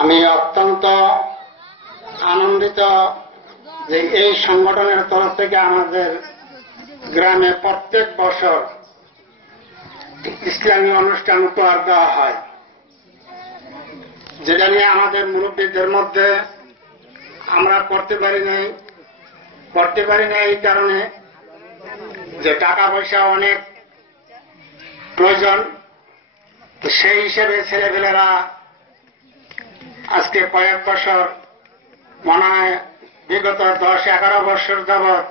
আমি অত্যন্ত আনন্দিত যে এই সংগঠনের তরফ থেকে আমাদের গ্রামে প্রত্যেক বছর ইসলামী অনুষ্ঠান উপহার দেওয়া হয়, যেটা নিয়ে আমাদের মুরব্বীদের মধ্যে আমরা করতে পারি না এই কারণে যে টাকা পয়সা অনেক প্রয়োজন। সেই হিসেবে ছেলেপেলেরা আজকে কয়েক বছর মনে হয় বিগত 10-11 বছর যাবৎ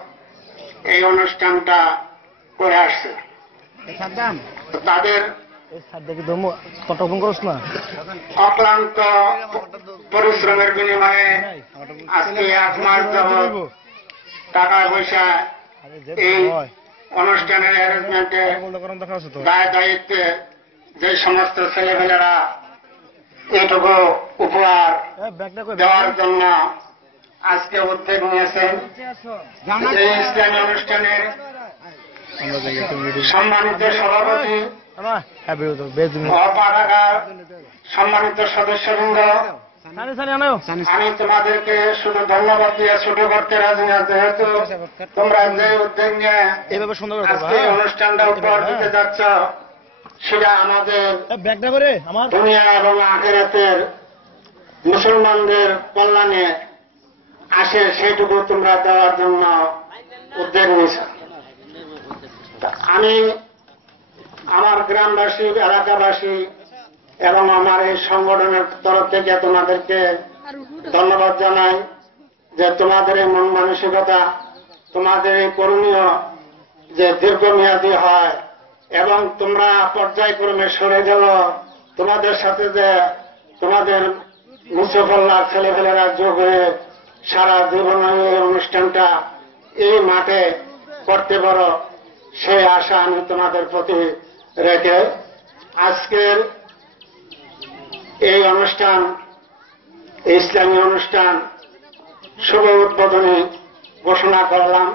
এই অনুষ্ঠানটা করে আসছে। তাদের অক্লান্ত পরিশ্রমের বিনিময়ে আজকে 1 মাস যাবৎ টাকা পয়সা এই অনুষ্ঠানের অ্যারেঞ্জমেন্টে দায়িত্বে যে সমস্ত ছেলেমেয়েরা এটুকু উপহার দেওয়ার জন্য আজকে উদ্যোগ নিয়েছেন। এই ইসলামী অনুষ্ঠানের সম্মানিত সভাপতি অপাড়াগার সম্মানিত সদস্যবৃন্দ, আমি তোমাদেরকে শুধু ধন্যবাদ দিয়ে ছোট করতে রাজি না, যেহেতু তোমরা যে উদ্যোগ নিয়ে আজকে অনুষ্ঠানটা উপহার দিতে যাচ্ছ সেটা আমাদের দুনিয়া এবং আখিরাতের মুসলমানদের কল্যাণে আসে, সেটুকু তোমরা দেওয়ার জন্য উদ্যোগ নিয়েছ। আমি আমার গ্রামবাসী, এলাকাবাসী এবং আমার এই সংগঠনের তরফ থেকে তোমাদেরকে ধন্যবাদ জানাই যে তোমাদের এই মন মানসিকতা, তোমাদের এই করণীয় যে দীর্ঘমেয়াদী হয় এবং তোমরা পর্যায়ক্রমে সরে গেল, তোমাদের সাথে যে তোমাদের মুসফল্লার ছেলেপেলেরা যোগ হয়ে সারা জীবন এই অনুষ্ঠানটা এই মাঠে করতে পারো, সেই আশা আমি তোমাদের প্রতি রেখে আজকের এই অনুষ্ঠান, ইসলামী অনুষ্ঠান শুভ উদ্বোধনী ঘোষণা করলাম।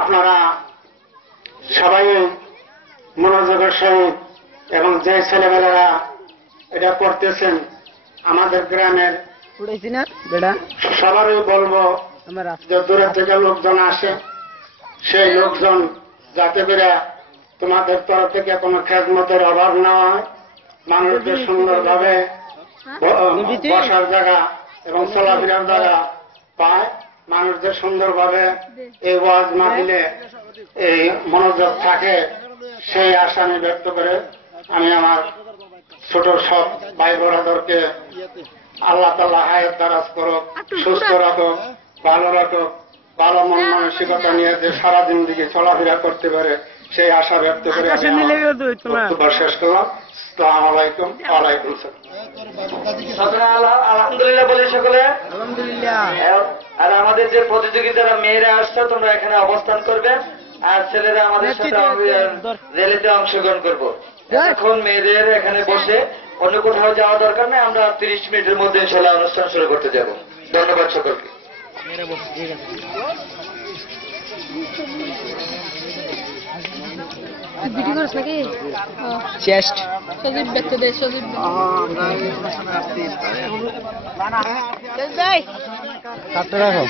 আপনারা সবাই মনোযোগের সহিত এবং যে ছেলেমেয়েরা এটা করতেছেন আমাদের গ্রামের সবারই বলবো যে দূরের থেকে লোকজন আসে, সেই লোকজন যাতে করে তোমাদের তরফ থেকে কোনো খেদমতের অভাব না হয়, মানুষদের সুন্দরভাবে বসার জায়গা এবং চলাফেরার জায়গা পায়, মানুষদের সুন্দরভাবে এই ওয়াজ মাহফিলে এই মনোযোগ থাকে, সেই আশা আমি ব্যক্ত করে আমি আমার ছোট সব ভাই বোনেদেরকে আল্লাহ তাআলা হায়াত দারাজ করুক, সুস্থ রাখুক, ভালো রাখুক, ভালো মন মানসিকতা নিয়ে যে সারাদিন দিকে চলাফেরা করতে পারে সেই আশা ব্যক্ত করে বক্তব্য শেষ করলাম। আসসালামু আলাইকুম। ওয়ালাইকুম আসসালাম। আলহামদুলিল্লাহ বলি সকলে আলহামদুলিল্লাহ। আর আমাদের যে প্রতিযোগিতারা মেয়েরা আসছে তোমরা এখানে অবস্থান করবে, আর ছেলেরা আমাদের সাথে র্যালিতে অংশগ্রহণ করবো। এখন মেয়েদের এখানে বসে অন্য কোথাও যাওয়া দরকার নেই, আমরা 30 মিনিটের মধ্যে ইনশাআল্লাহ অনুষ্ঠান শুরু করতে যাব। ধন্যবাদ সকলকে। ভিডিও করছ নাকি? চেস্ট সজীব দেখতে দে, সজীব কাটতে রাখো।